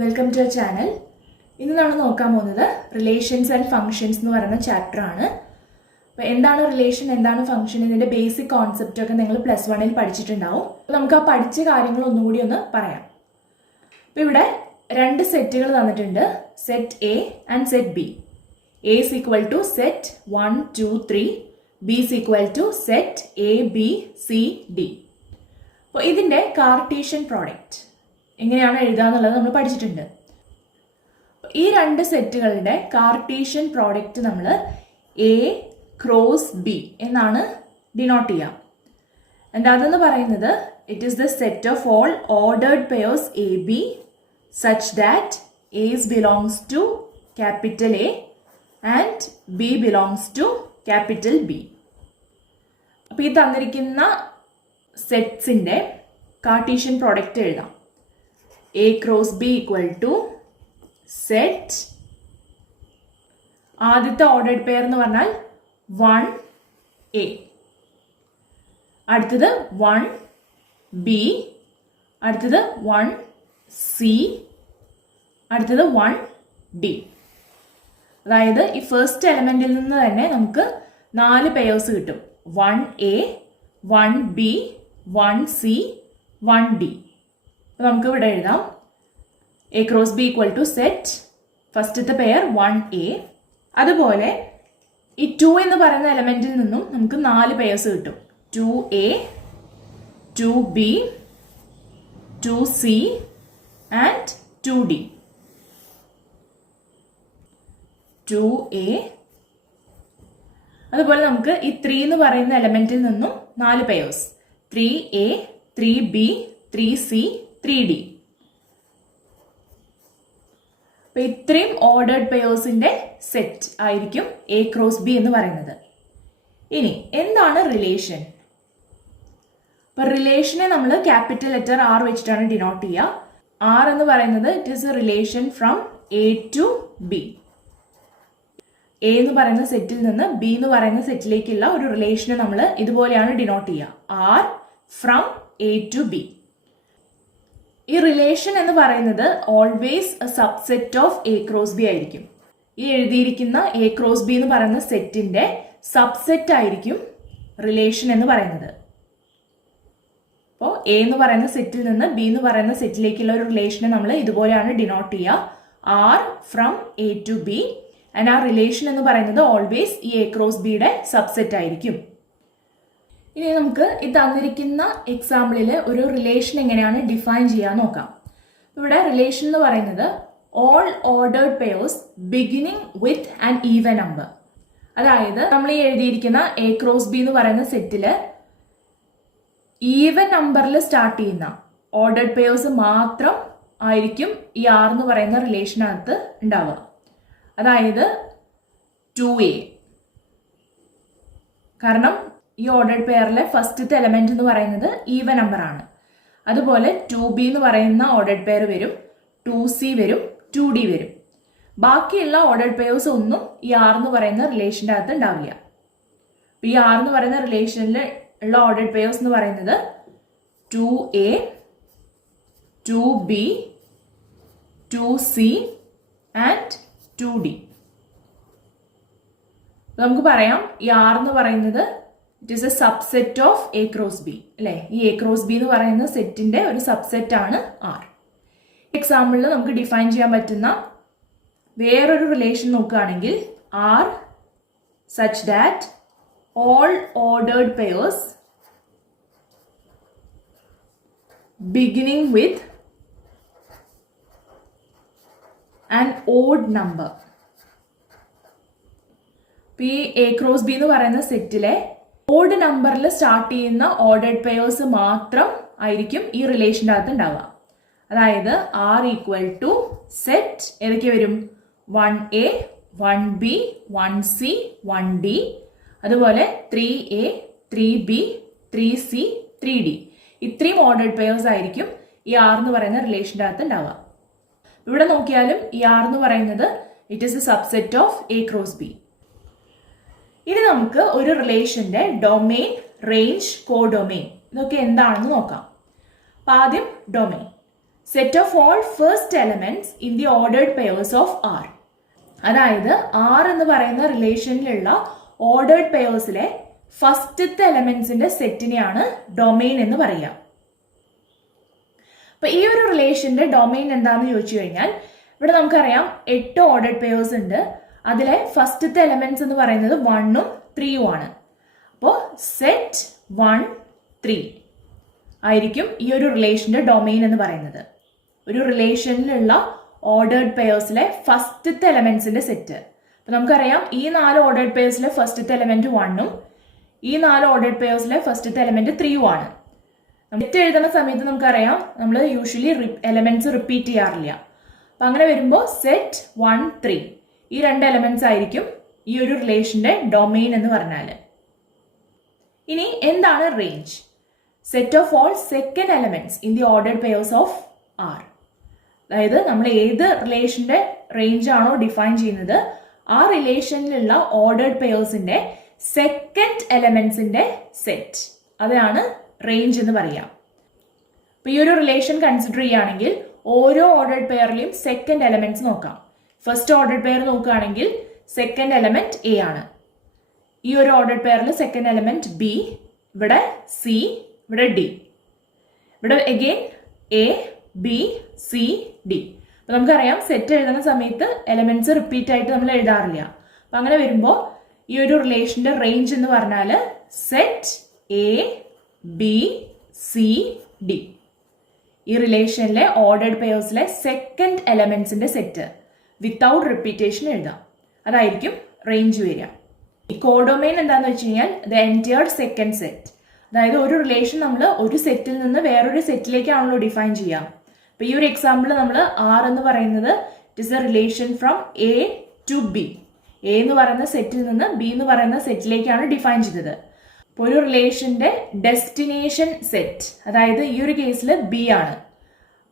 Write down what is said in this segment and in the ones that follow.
Welcome to channel. ഇന്ന് നമ്മൾ നോക്കാൻ പോകുന്നത് റിലേഷൻസ് ആൻഡ് ഫങ്ഷൻസ് എന്ന് പറയുന്ന ചാപ്റ്റർ ആണ്. അപ്പോൾ എന്താണ് റിലേഷൻ, എന്താണ് ഫംഗ്ഷൻ, ഇതിന്റെ ബേസിക് കോൺസെപ്റ്റ് ഒക്കെ നിങ്ങൾ +1 പഠിച്ചിട്ടുണ്ടാവും. നമുക്ക് ആ പഠിച്ച കാര്യങ്ങൾ ഒന്നുകൂടി ഒന്ന് പറയാം. അപ്പോൾ ഇവിടെ രണ്ട് സെറ്റുകൾ തന്നിട്ടുണ്ട്, set A and set B. A is equal to set 1, 2, 3, B is equal to set A, B, C, D. അപ്പോൾ ഇതിന്റെ കാർട്ടീഷ്യൻ പ്രോഡക്റ്റ് എങ്ങനെയാണ് എഴുതാന്നുള്ളത് നമ്മൾ പഠിച്ചിട്ടുണ്ട്. ഈ രണ്ട് സെറ്റുകളുടെ കാർട്ടീഷ്യൻ പ്രോഡക്റ്റ് നമ്മൾ എ ക്രോസ് ബി എന്നാണ് ഡിനോട്ട് ചെയ്യുക. അതെന്ന് പറയുന്നത് it is the set of all ordered pairs A B such that A belongs to capital A and B belongs to capital B. അപ്പോൾ ഈ തന്നിരിക്കുന്ന സെറ്റ്സിന്റെ കാർട്ടീഷ്യൻ പ്രോഡക്റ്റ് എഴുതാം. A cross B equal to set, ആദ്യത്തെ ordered pair എന്ന് പറഞ്ഞാൽ 1A, അടുത്തത് 1B, അടുത്തത് 1C, അടുത്തത് 1D. അതായത് ഈ ഫസ്റ്റ് എലമെന്റിൽ നിന്ന് തന്നെ നമുക്ക് 4 പെയേഴ്സ് കിട്ടും. 1A, 1B, 1C, 1D. അപ്പോൾ നമുക്ക് ഇവിടെ എഴുതാം A cross B equal to set ഫസ്റ്റത്തെ പെയർ 1A. അതുപോലെ ഈ 2 എന്ന് പറയുന്ന എലമെന്റിൽ നിന്നും നമുക്ക് 4 പെയേഴ്സ് കിട്ടും. 2A, 2B, 2C and 2D. 2A. അതുപോലെ നമുക്ക് ഈ 3 എന്ന് പറയുന്ന എലമെന്റിൽ നിന്നും 4 pairs. 3A, 3B, 3C, 3D. അപ്പൊ ഇത്രയും ഓർഡേർഡ് പെയേഴ്സിന്റെ സെറ്റ് ആയിരിക്കും എ ക്രോസ് ബി എന്ന് പറയുന്നത്. ഇനി എന്താണ് റിലേഷൻ? അപ്പൊ റിലേഷനെ നമ്മൾ ക്യാപിറ്റൽ ലെറ്റർ ആർ വെച്ചിട്ടാണ് ഡിനോട്ട് ചെയ്യുക. ആർ എന്ന് പറയുന്നത് it is a relation from A to B. A എന്ന് പറയുന്ന സെറ്റിൽ നിന്ന് ബി എന്ന് പറയുന്ന സെറ്റിലേക്കുള്ള ഒരു റിലേഷനെ നമ്മൾ ഇതുപോലെയാണ് ഡിനോട്ട് ചെയ്യുക. R from A to B. ഈ റിലേഷൻ എന്ന് പറയുന്നത് always a subset of A cross B ആയിരിക്കും. ഈ എഴുതിയിരിക്കുന്ന എ ക്രോസ് ബി എന്ന് പറയുന്ന സെറ്റിന്റെ സബ്സെറ്റ് ആയിരിക്കും റിലേഷൻ എന്ന് പറയുന്നത്. അപ്പോൾ എ എന്ന് പറയുന്ന സെറ്റിൽ നിന്ന് ബി എന്ന് പറയുന്ന സെറ്റിലേക്കുള്ള ഒരു റിലേഷനെ നമ്മൾ ഇതുപോലെയാണ് ഡിനോട്ട് ചെയ്യുക. R from A to B. And ആ റിലേഷൻ എന്ന് പറയുന്നത് ഓൾവേസ് ഈ എ ക്രോസ് ബിയുടെ സബ്സെറ്റ് ആയിരിക്കും. ഇനി നമുക്ക് ഈ തന്നിരിക്കുന്ന എക്സാമ്പിളിൽ ഒരു റിലേഷൻ എങ്ങനെയാണ് ഡിഫൈൻ ചെയ്യാൻ നോക്കാം. ഇവിടെ റിലേഷൻ എന്ന് പറയുന്നത് all ordered pairs beginning with an even number. അതായത് നമ്മൾ ഈ എഴുതിയിരിക്കുന്ന എ ക്രോസ് ബി എന്ന് പറയുന്ന സെറ്റില് ഈവൻ നമ്പറിൽ സ്റ്റാർട്ട് ചെയ്യുന്ന ഓർഡേർഡ് പെയേഴ്സ് മാത്രം ആയിരിക്കും ഈ ആർ എന്ന് പറയുന്ന റിലേഷനകത്ത് ഉണ്ടാവുക. അതായത് 2A. കാരണം ഈ ഓർഡേർഡ് പെയറിലെ ഫസ്റ്റത്തെ എലമെന്റ് എന്ന് പറയുന്നത് ഈവൻ നമ്പർ ആണ്. അതുപോലെ 2B എന്ന് പറയുന്ന ഓർഡേർഡ് പെയർ വരും, 2C വരും, 2D വരും. ബാക്കിയുള്ള ഓർഡേർഡ് പെയേഴ്സ് ഒന്നും ഈ ആർ എന്ന് പറയുന്ന റിലേഷൻ്റെ അകത്ത് ഉണ്ടാവില്ല. അപ്പൊ ഈ ആർ എന്ന് പറയുന്ന റിലേഷനിൽ ഉള്ള ഓർഡേർഡ് പെയേഴ്സ് എന്ന് പറയുന്നത് 2A, 2B, 2C and 2D. നമുക്ക് പറയാം ഈ ആർ എന്ന് പറയുന്നത് it is a subset of A cross B അല്ലെ. ഈ എ ക്രോസ് ബി എന്ന് പറയുന്ന സെറ്റിന്റെ ഒരു സബ്സെറ്റ് ആണ് ആർ. എക്സാമ്പിളിൽ നമുക്ക് ഡിഫൈൻ ചെയ്യാൻ പറ്റുന്ന വേറൊരു റിലേഷൻ നോക്കുകയാണെങ്കിൽ R such that all ordered pairs beginning with an odd number. ഈ എ ക്രോസ് ബി എന്ന് പറയുന്ന സെറ്റിലെ ഓഡ് നമ്പറിൽ സ്റ്റാർട്ട് ചെയ്യുന്ന ഓർഡേർഡ് പെയേഴ്സ് മാത്രം ആയിരിക്കും ഈ റിലേഷൻ്റെ അകത്ത് ഉണ്ടാവുക. അതായത് ആർ ഈക്വൽ ടു സെറ്റ് ഏതൊക്കെ വരും? 1A, 1B, 1C, 1D. അതുപോലെ 3A, 3B, 3C, 3D. ഇത്രയും ഓർഡേർഡ് പെയേഴ്സ് ആയിരിക്കും ഈ ആർ എന്ന് പറയുന്ന റിലേഷൻ്റെ അകത്ത് ഉണ്ടാവുക. ഇവിടെ നോക്കിയാലും ഈ ആർ എന്ന് പറയുന്നത് it is a subset of A cross B. ഇനി നമുക്ക് ഒരു റിലേഷന്റെ ഡൊമെയിൻ, റേഞ്ച്, കോഡൊമെയിൻ ഇതൊക്കെ എന്താണെന്ന് നോക്കാം. ആദ്യം domain. Set of all first elements in the ordered pairs of R. അതായത് ആർ എന്ന് പറയുന്ന റിലേഷനിലുള്ള ഓർഡേർഡ് പെയേഴ്സിലെ ഫസ്റ്റത്തെ എലമെന്റ്സിന്റെ സെറ്റിനെയാണ് ഡൊമെയിൻ എന്ന് പറയുക. അപ്പൊ ഈ ഒരു റിലേഷന്റെ ഡൊമെയിൻ എന്താണെന്ന് ചോദിച്ചു കഴിഞ്ഞാൽ ഇവിടെ നമുക്കറിയാം 8 ഓർഡേർഡ് പെയേഴ്സ് ഉണ്ട്. അതിലെ ഫസ്റ്റത്തെ എലമെന്റ്സ് എന്ന് പറയുന്നത് 1ഉം 3ഉം ആണ്. അപ്പോൾ സെറ്റ് 1 3 ആയിരിക്കും ഈ ഒരു റിലേഷന്റെ ഡൊമെയിൻ എന്ന് പറയുന്നത്. ഒരു റിലേഷനിലുള്ള ഓർഡേർഡ് പെയേഴ്സിലെ ഫസ്റ്റത്തെ എലമെന്റ്സിന്റെ സെറ്റ്. അപ്പൊ നമുക്കറിയാം ഈ 4 ഓർഡേർഡ് പെയേഴ്സിലെ ഫസ്റ്റത്തെ എലമെന്റ് 1ഉം ഈ 4 ഓർഡേർഡ് പെയേഴ്സിലെ ഫസ്റ്റത്തെ എലമെന്റ് 3ഉം ആണ്. സെറ്റ് എഴുതുന്ന സമയത്ത് നമുക്കറിയാം നമ്മൾ യൂഷ്വലി എലമെന്റ്സ് റിപ്പീറ്റ് ചെയ്യാറില്ല. അപ്പൊ അങ്ങനെ വരുമ്പോൾ സെറ്റ് 1 3 ഈ 2 എലമെന്റ്സ് ആയിരിക്കും ഈ ഒരു റിലേഷന്റെ ഡൊമെയിൻ എന്ന് പറഞ്ഞാൽ. ഇനി എന്താണ് range? Set of all second elements in the ordered pairs of R. അതായത് നമ്മൾ ഏത് റിലേഷന്റെ റേഞ്ച് ആണോ ഡിഫൈൻ ചെയ്യുന്നത് ആ റിലേഷനിലുള്ള ഓർഡേർഡ് പെയേഴ്സിന്റെ സെക്കൻഡ് എലമെന്റ്സിന്റെ സെറ്റ്, അതാണ് റേഞ്ച് എന്ന് പറയാം. അപ്പൊ ഈ ഒരു റിലേഷൻ കൺസിഡർ ചെയ്യുകയാണെങ്കിൽ ഓരോ ഓർഡേർഡ് പെയറിലെയും സെക്കൻഡ് എലമെന്റ്സ് നോക്കാം. ഫസ്റ്റ് ഓർഡേർഡ് പെയർ നോക്കുകയാണെങ്കിൽ സെക്കൻഡ് എലമെന്റ് എ ആണ്. ഈ ഒരു ഓർഡേർഡ് പെയറിൽ സെക്കൻഡ് എലമെന്റ് ബി, ഇവിടെ സി, ഇവിടെ ഡി, ഇവിടെ again A B C D. അപ്പൊ നമുക്കറിയാം സെറ്റ് എഴുതുന്ന സമയത്ത് എലമെന്റ്സ് റിപ്പീറ്റ് ആയിട്ട് നമ്മൾ എഴുതാറില്ല. അപ്പൊ അങ്ങനെ വരുമ്പോൾ ഈ ഒരു റിലേഷന്റെ റേഞ്ച് എന്ന് പറഞ്ഞാൽ set A B C D, ഈ റിലേഷനിലെ ഓർഡേർഡ് പെയേഴ്സിലെ സെക്കൻഡ് എലമെന്റ്സിന്റെ സെറ്റ് വിത്തൗട്ട് റിപ്പീറ്റേഷൻ എഴുതാം. അതായിരിക്കും റേഞ്ച് വരിക. ഈ കോഡൊമെയിൻ എന്താണെന്ന് വെച്ച് കഴിഞ്ഞാൽ ദ എൻറ്റയർ സെക്കൻഡ് സെറ്റ്. അതായത് ഒരു റിലേഷൻ നമ്മൾ ഒരു സെറ്റിൽ നിന്ന് വേറൊരു സെറ്റിലേക്കാണല്ലോ ഡിഫൈൻ ചെയ്യുക. അപ്പൊ ഈ ഒരു എക്സാമ്പിൾ നമ്മൾ ആർ എന്ന് പറയുന്നത് it is a relation from A to B. A എന്ന് പറയുന്ന സെറ്റിൽ നിന്ന് ബി എന്ന് പറയുന്ന സെറ്റിലേക്കാണ് ഡിഫൈൻ ചെയ്തത്. അപ്പോൾ ഒരു റിലേഷന്റെ ഡെസ്റ്റിനേഷൻ സെറ്റ്, അതായത് ഈ ഒരു കേസിൽ ബി ആണ്.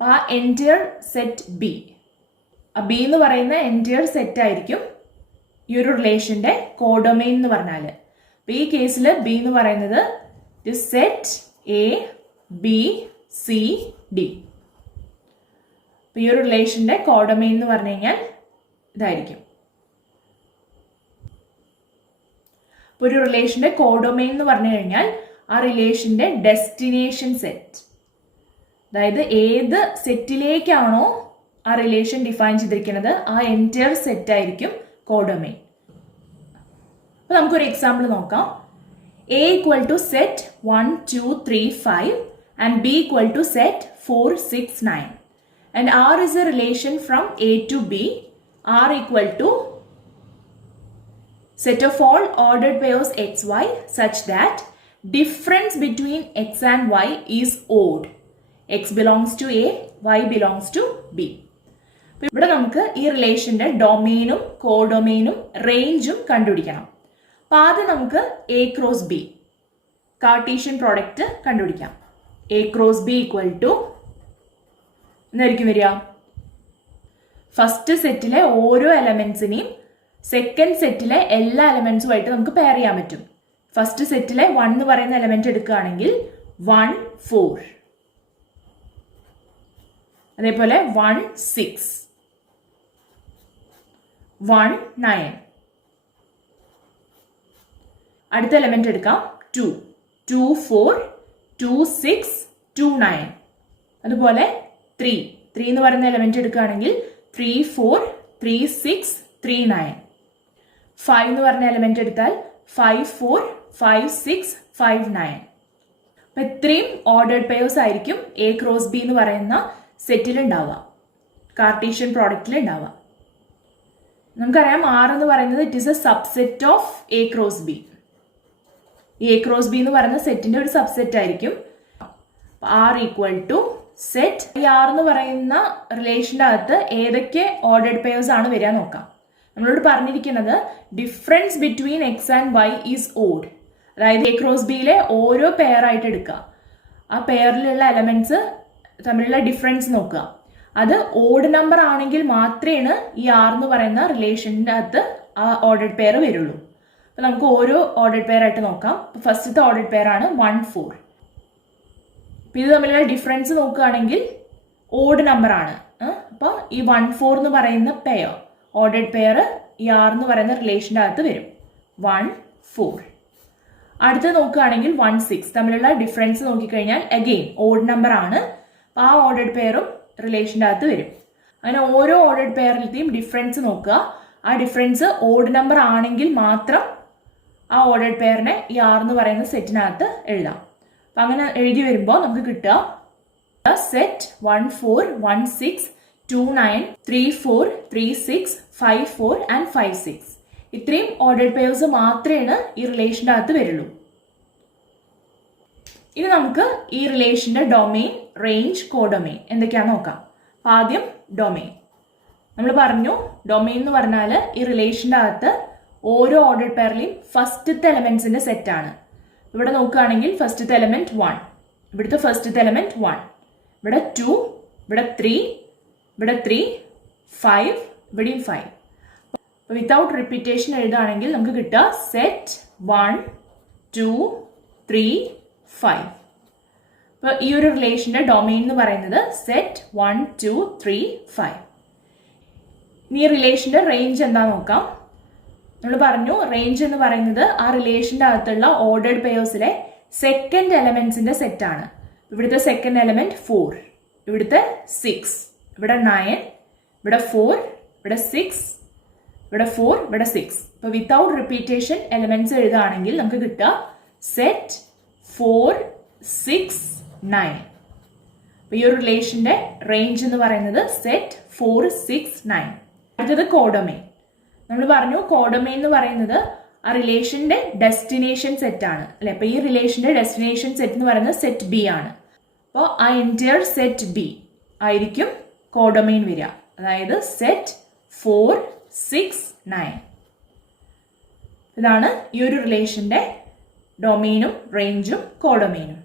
ആ എൻറ്റയർ സെറ്റ് ബി, ആ ബി എന്ന് പറയുന്ന എൻറ്റയർ സെറ്റ് ആയിരിക്കും ഈ ഒരു റിലേഷന്റെ കോഡൊമെയിൻ എന്ന് പറഞ്ഞാൽ. അപ്പൊ ഈ കേസിൽ ബി എന്ന് പറയുന്നത് set A B C D. ഈ ഒരു റിലേഷന്റെ കോഡൊമെയിൻ എന്ന് പറഞ്ഞു കഴിഞ്ഞാൽ ഇതായിരിക്കും. ഒരു റിലേഷന്റെ കോഡൊമെയിൻ എന്ന് പറഞ്ഞു കഴിഞ്ഞാൽ ആ റിലേഷന്റെ ഡെസ്റ്റിനേഷൻ സെറ്റ്, അതായത് ഏത് സെറ്റിലേക്കാണോ ആ റിലേഷൻ ഡിഫൈൻ ചെയ്തിരിക്കുന്നത് ആ എൻറ്റയർ സെറ്റ് ആയിരിക്കും കോഡൊമെയിൻ. അപ്പൊ നമുക്കൊരു എക്സാമ്പിൾ നോക്കാം. A equal to set 1 2 3 5 and B equal to set 4 6 9 and R is a relation from A to B. R equal to set of all ordered pairs xy such that difference between x and y is odd. X belongs to A, y belongs to B. ഇവിടെ നമുക്ക് ഈ റിലേഷന്റെ ഡൊമെയിനും കോഡൊമെയിനും റേഞ്ചും കണ്ടുപിടിക്കണം. അപ്പൊ ആദ്യം നമുക്ക് A cross B Cartesian product കണ്ടുപിടിക്കാം. A cross B equal to എന്തായിരിക്കും വരിക? ഫസ്റ്റ് സെറ്റിലെ ഓരോ എലമെന്റ്സിനെയും സെക്കൻഡ് സെറ്റിലെ എല്ലാ എലമെന്റ്സുമായിട്ട് നമുക്ക് പെയർ ചെയ്യാൻ പറ്റും. ഫസ്റ്റ് സെറ്റിലെ 1 എന്ന് പറയുന്ന എലമെന്റ് എടുക്കുകയാണെങ്കിൽ 1 4, അതേപോലെ 1 6, 1 9. അടുത്ത എലമെന്റ് എടുക്കാം 2 2 4, 2 6, 2 9. അതുപോലെ 3 എന്ന് പറയുന്ന എലമെന്റ് എടുക്കുകയാണെങ്കിൽ 3 4, 3 6, 3 9. 5 എന്ന് പറഞ്ഞ എലമെന്റ് എടുത്താൽ 5 4, 5 6, 5 9. അപ്പൊ ഇത്രയും ഓർഡേർഡ് പെയേഴ്സ് ആയിരിക്കും എ ക്രോസ് ബി എന്ന് പറയുന്ന സെറ്റിൽ ഉണ്ടാവുക, കാർട്ടീഷ്യൻ പ്രോഡക്റ്റിൽ ഉണ്ടാവുക. നമുക്കറിയാം ആർ എന്ന് പറയുന്നത് it is a subset of A cross B. A cross B എന്ന് പറയുന്ന സെറ്റിന്റെ ഒരു സബ്സെറ്റ് ആയിരിക്കും. R equal to set. ഈ ആർ എന്ന് പറയുന്ന റിലേഷന്റെ അകത്ത് ഏതൊക്കെ ഓർഡേർഡ് പെയേഴ്സ് ആണ് വരിക നോക്കാം. നമ്മളോട് പറഞ്ഞിരിക്കുന്നത് difference between X and Y is odd. അതായത് എ ക്രോസ് ബിയിലെ ഓരോ പെയർ ആയിട്ട് എടുക്കുക, ആ പെയറിലുള്ള എലമെന്റ്സ് തമ്മിലുള്ള ഡിഫറൻസ് നോക്കുക. അത് ഓഡ് നമ്പർ ആണെങ്കിൽ മാത്രമേ ഈ ആർ എന്ന് പറയുന്ന റിലേഷന്റെ അകത്ത് ആ ഓർഡേർഡ് പെയർ വരുള്ളൂ. അപ്പൊ നമുക്ക് ഓരോ ഓർഡേർഡ് പെയർ ആയിട്ട് നോക്കാം. ഫസ്റ്റത്തെ ഓർഡേർഡ് പെയർ ആണ് 1 4. ഇത് തമ്മിലുള്ള ഡിഫറൻസ് നോക്കുകയാണെങ്കിൽ ഓഡ് നമ്പർ ആണ്. അപ്പോൾ ഈ 1 4 എന്ന് പറയുന്ന പെയർ, ഓർഡേഡ് പെയർ ഈ R എന്ന് പറയുന്ന റിലേഷൻ്റെ അകത്ത് വരും. 1 4. അടുത്ത് നോക്കുകയാണെങ്കിൽ 1 6 തമ്മിലുള്ള ഡിഫറൻസ് നോക്കിക്കഴിഞ്ഞാൽ അഗെയിൻ ഓഡ് നമ്പർ ആണ്. അപ്പോൾ ആ ഓർഡേഡ് പെയറും റിലേഷൻ്റെ അകത്ത് വരും. അങ്ങനെ ഓരോ ഓർഡേഡ് പെയറിലത്തെയും ഡിഫറൻസ് നോക്കുക. ആ ഡിഫറൻസ് ഓഡ് നമ്പർ ആണെങ്കിൽ മാത്രം ആ ഓർഡേഡ് പെയറിനെ ഈ R എന്ന് പറയുന്ന സെറ്റിനകത്ത് എഴുതാം. അപ്പം അങ്ങനെ എഴുതി വരുമ്പോൾ നമുക്ക് കിട്ടുക സെറ്റ് 1 4 1 6 2 9 3 4 3 6 5 4 ആൻഡ് 5 6. ഇത്രയും ഓർഡേഡ് പെയർസ് മാത്രമേ ഈ റിലേഷൻ്റെ അകത്ത് വരുള്ളൂ. ഇനി നമുക്ക് ഈ റിലേഷൻ്റെ ഡൊമെയിൻ, റേഞ്ച്, കോഡൊമെയിൻ എന്തൊക്കെയാണെന്ന് നോക്കാം. ആദ്യം ഡൊമെയിൻ. നമ്മൾ പറഞ്ഞു ഡൊമെയിൻ എന്ന് പറഞ്ഞാൽ ഈ റിലേഷൻ്റെ അകത്ത് ഓരോ ഓർഡേഡ് പെയറിലെയും ഫസ്റ്റത്തെ എലമെന്റ്സിന്റെ സെറ്റ് ആണ്. ഇവിടെ നോക്കുകയാണെങ്കിൽ ഫസ്റ്റത്തെ എലമെന്റ് 1, ഇവിടുത്തെ ഫസ്റ്റത്തെ എലമെന്റ് 1, ഇവിടെ 2, ഇവിടെ 3, ഇവിടെ 3, 5, ഇവിടെയും 5. അപ്പോൾ വിത്തൗട്ട് റിപ്പീറ്റേഷൻ എഴുതുകയാണെങ്കിൽ നമുക്ക് കിട്ടുക സെറ്റ് 1 2 3 5. അപ്പോൾ ഈ ഒരു റിലേഷന്റെ ഡൊമെയിൻ എന്ന് പറയുന്നത് സെറ്റ് 1 2 3 5. ഇനി റിലേഷന്റെ റേഞ്ച് എന്താ നോക്കാം. നമ്മൾ പറഞ്ഞു റേഞ്ച് എന്ന് പറയുന്നത് ആ റിലേഷന്റെ അകത്തുള്ള ഓർഡേഡ് പെയർസിലെ സെക്കൻഡ് എലമെന്റ്സിന്റെ സെറ്റ് ആണ്. ഇവിടുത്തെ സെക്കൻഡ് എലമെന്റ് 4, ഇവിടുത്തെ 6, ഇവിടെ 9, ഇവിടെ 4, ഇവിടെ 6, ഇവിടെ 4, ഇവിടെ 6. അപ്പോൾ വിത്തൗട്ട് റിപ്പീറ്റേഷൻ എലമെന്റ്സ് എഴുതുകയാണെങ്കിൽ നമുക്ക് കിട്ടുക സെറ്റ് 4 6 9. അപ്പോൾ ഈ ഒരു റിലേഷന്റെ റേഞ്ച് എന്ന് പറയുന്നത് സെറ്റ് 4 6 9. അടുത്തത് കോഡൊമെയിൻ. നമ്മൾ പറഞ്ഞു കോഡൊമെയിൻ എന്ന് പറയുന്നത് ആ റിലേഷന്റെ ഡെസ്റ്റിനേഷൻ സെറ്റ് ആണ് അല്ലെ. അപ്പൊ ഈ റിലേഷന്റെ ഡെസ്റ്റിനേഷൻ സെറ്റ് എന്ന് പറയുന്നത് സെറ്റ് ബി ആണ്. അപ്പോൾ ആ എൻറ്റയർ സെറ്റ് ബി ആയിരിക്കും കോഡൊമെയിൻ വരിക. അതായത് സെറ്റ് 4 6 9. ഇതാണ് ഈ ഒരു റിലേഷന്റെ ഡൊമെയിനും റേഞ്ചും കോഡൊമെയിനും.